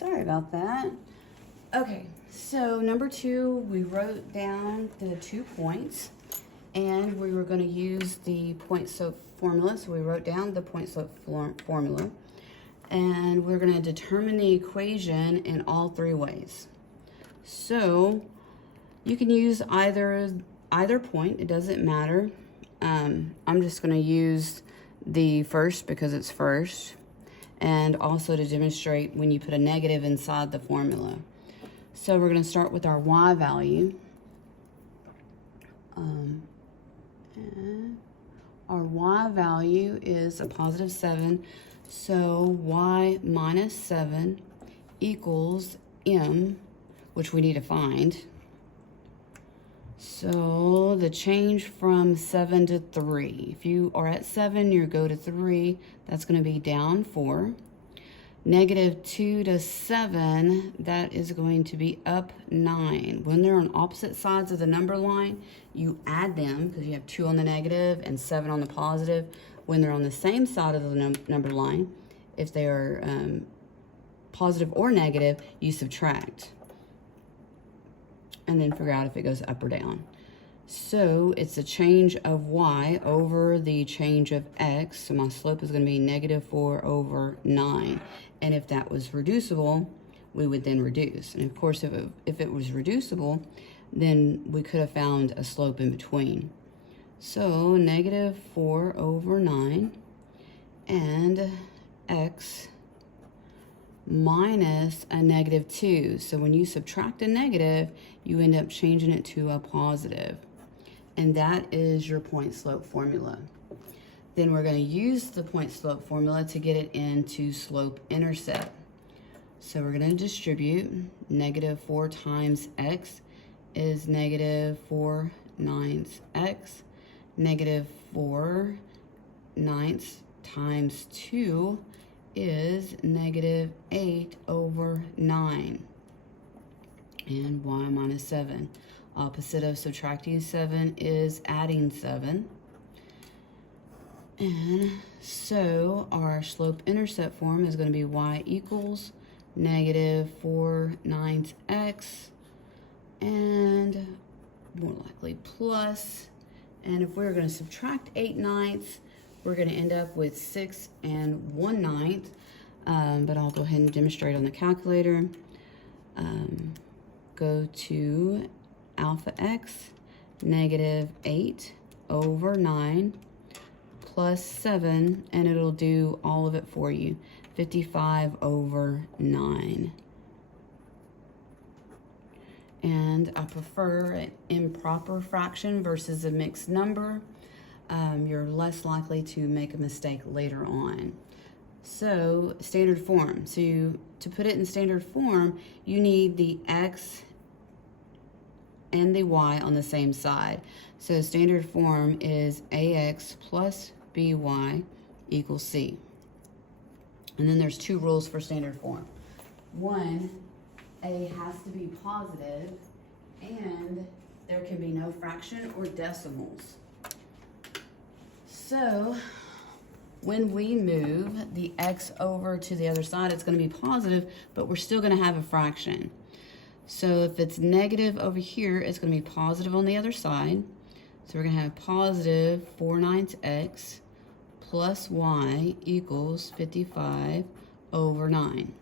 Sorry about that. Okay, so number 2, we wrote down the 2 points, and we were going to use the point slope formula. So we wrote down the point slope formula, and we're going to determine the equation in all 3 ways. So you can use either point, it doesn't matter. I'm just going to use the first because it's first, and also to demonstrate when you put a negative inside the formula. So we're going to start with our y value. And our y value is a positive 7, so y minus 7 equals m, which we need to find. So the change from 7 to 3. If you are at 7, you go to 3, that's going to be down 4. Negative 2 to 7, that is going to be up 9. When they're on opposite sides of the number line, you add them because you have 2 on the negative and 7 on the positive. When they're on the same side of the number line, if they are positive or negative, you subtract. And then figure out if it goes up or down. So it's a change of y over the change of x. So my slope is going to be negative 4 over 9. And if that was reducible, we would then reduce. And of course, if it was reducible, then we could have found a slope in between. So negative 4 over 9 and x minus a negative 2. So when you subtract a negative, you end up changing it to a positive. And that is your point slope formula. Then we're going to use the point slope formula to get it into slope intercept. So we're going to distribute. Negative 4 times x is negative 4 ninths x. Negative 4 ninths times 2 is negative 8 over 9. And y minus 7. Opposite of subtracting 7 is adding 7. And so our slope intercept form is going to be y equals negative 4 ninths x, and more likely plus. And if we're going to subtract 8 ninths, we're going to end up with 6 and 1 ninth. But I'll go ahead and demonstrate on the calculator. Go to alpha x, negative 8 over 9 plus 7, and it'll do all of it for you, 55 over 9. And I prefer an improper fraction versus a mixed number. You're less likely to make a mistake later on. So standard form. So to put it in standard form, you need the x and the y on the same side. So standard form is ax plus by equals c. And then there's 2 rules for standard form. 1, a has to be positive, and there can be no fraction or decimals. So when we move the x over to the other side, it's going to be positive, but we're still going to have a fraction. So if it's negative over here, it's going to be positive on the other side. So we're going to have positive 4 ninths x plus y equals 55 over 9.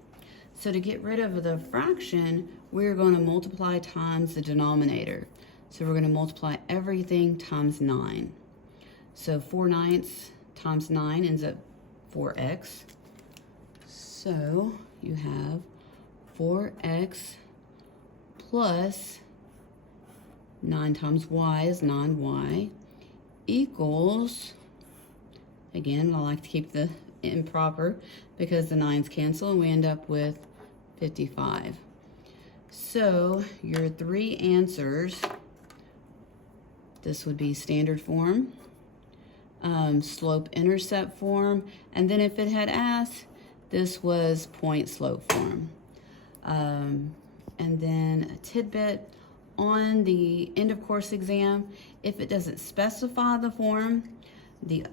So to get rid of the fraction, we're going to multiply times the denominator. So we're going to multiply everything times 9. So 4 ninths times 9 ends up 4x. So you have 4x plus 9 times y is 9y equals, again, I like to keep the improper because the 9's cancel and we end up with 55. So your 3 answers, this would be standard form, slope intercept form, and then if it had asked, this was point slope form. And then a tidbit on the end of course exam, if it doesn't specify the form, The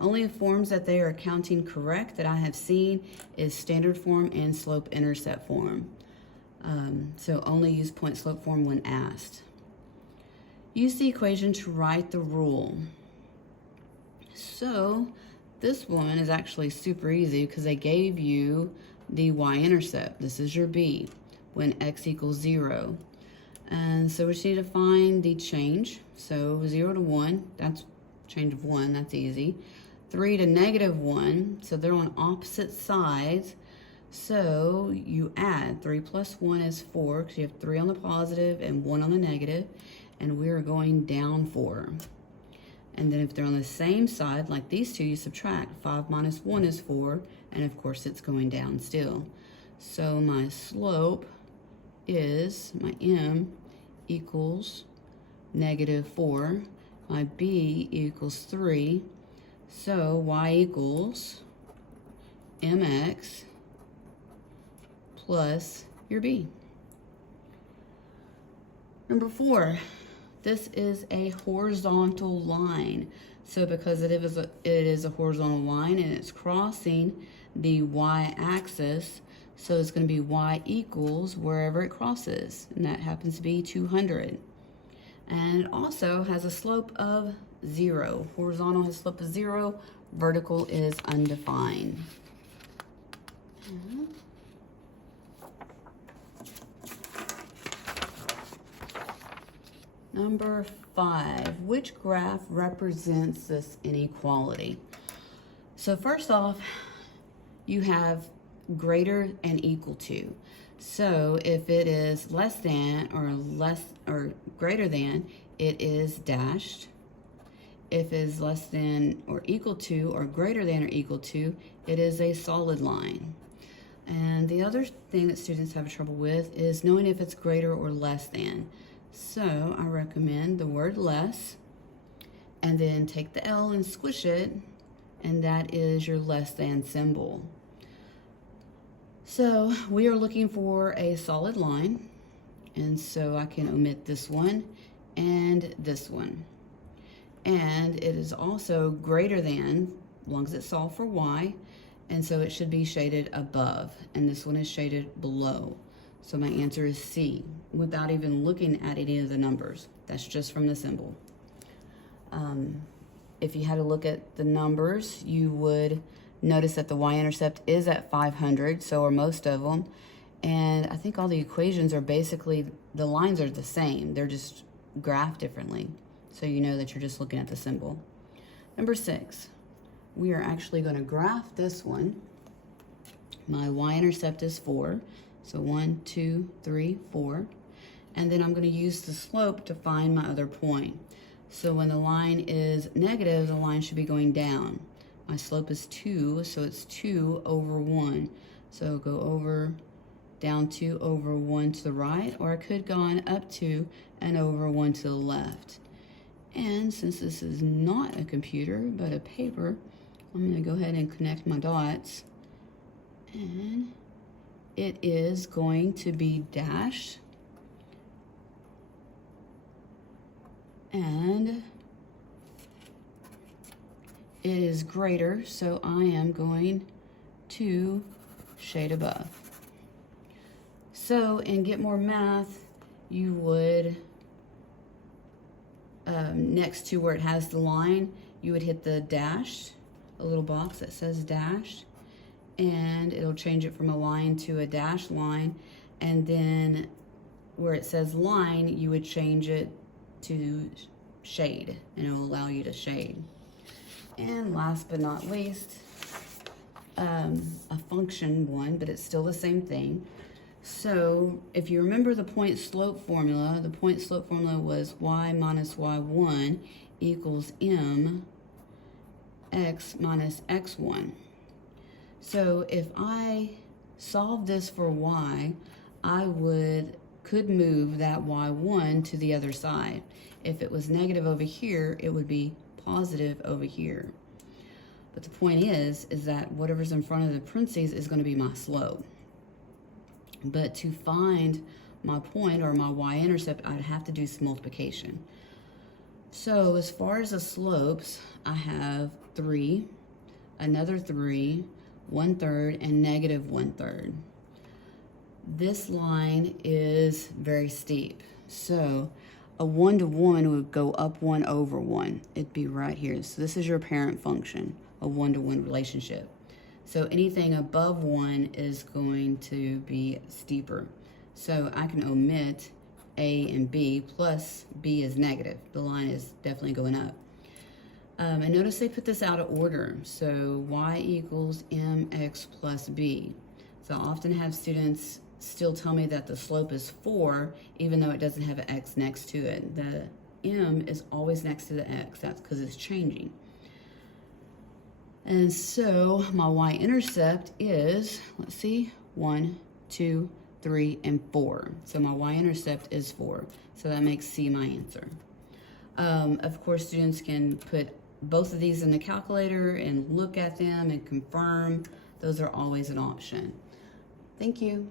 only forms that they are counting correct that I have seen is standard form and slope-intercept form. So only use point-slope form when asked. Use the equation to write the rule. So this one is actually super easy because they gave you the y-intercept. This is your b when x equals 0. And so we just need to find the change. So 0 to 1, that's change of 1, that's easy. 3 to negative 1, so they're on opposite sides. So you add 3 plus 1 is 4 because you have 3 on the positive and 1 on the negative, and we're going down 4. And then if they're on the same side, like these two, you subtract. 5 minus 1 is 4, and of course it's going down still. So my slope is, my m equals negative 4. My b equals 3. So y equals mx plus your b. Number 4. This is a horizontal line. So because it is a horizontal line and it's crossing the y-axis, so it's going to be y equals wherever it crosses, and that happens to be 200. And it also has a slope of 0. Horizontal has a slope of 0. Vertical is undefined. Number 5, which graph represents this inequality? So first off, you have greater and equal to. So if it is less than or greater than, it is dashed. If it is less than or equal to or greater than or equal to, it is a solid line. And the other thing that students have trouble with is knowing if it's greater or less than. So I recommend the word less, and then take the L and squish it, and that is your less than symbol. So we are looking for a solid line, and so I can omit this one and this one. And it is also greater than, as long as it's solved for y, and so it should be shaded above, and this one is shaded below. So my answer is C, without even looking at any of the numbers. That's just from the symbol. If you had to look at the numbers, you would notice that the y-intercept is at 500, so are most of them. And I think all the equations are basically, the lines are the same. They're just graphed differently. So you know that you're just looking at the symbol. Number 6, we are actually going to graph this one. My y-intercept is 4. So 1, 2, 3, 4. And then I'm going to use the slope to find my other point. So when the line is negative, the line should be going down. My slope is 2, so it's 2 over 1. So go over, down 2 over 1 to the right, or I could go on up 2 and over 1 to the left. And since this is not a computer, but a paper, I'm going to go ahead and connect my dots. And it is going to be dashed, and it is greater, so I am going to shade above. So in Get More Math, you would, next to where it has the line, you would hit the dashed, a little box that says dashed, and it'll change it from a line to a dashed line, and then where it says line, you would change it to shade, and it will allow you to shade. And last but not least, a function one, but it's still the same thing. So if you remember the point slope formula, the point slope formula was y minus y1 equals m x minus x1. So if I solve this for y, I could move that y1 to the other side. If it was negative over here, it would be positive over here. But the point is that whatever's in front of the parentheses is going to be my slope. But to find my point or my y-intercept, I'd have to do some multiplication. So as far as the slopes, I have 3, another 3, 1/3, and negative 1/3. This line is very steep. So a 1-to-1 would go up 1 over 1. It'd be right here. So this is your parent function, a 1-to-1 relationship. So anything above 1 is going to be steeper. So I can omit A and B, plus B is negative. The line is definitely going up. And notice they put this out of order. So y equals mx plus b. So I often have students still tell me that the slope is 4, even though it doesn't have an x next to it. The m is always next to the x. That's because it's changing. And so my y-intercept is, let's see, 1, 2, 3, and 4. So my y-intercept is 4. So that makes C my answer. Of course, students can put both of these in the calculator and look at them and confirm. Those are always an option. Thank you.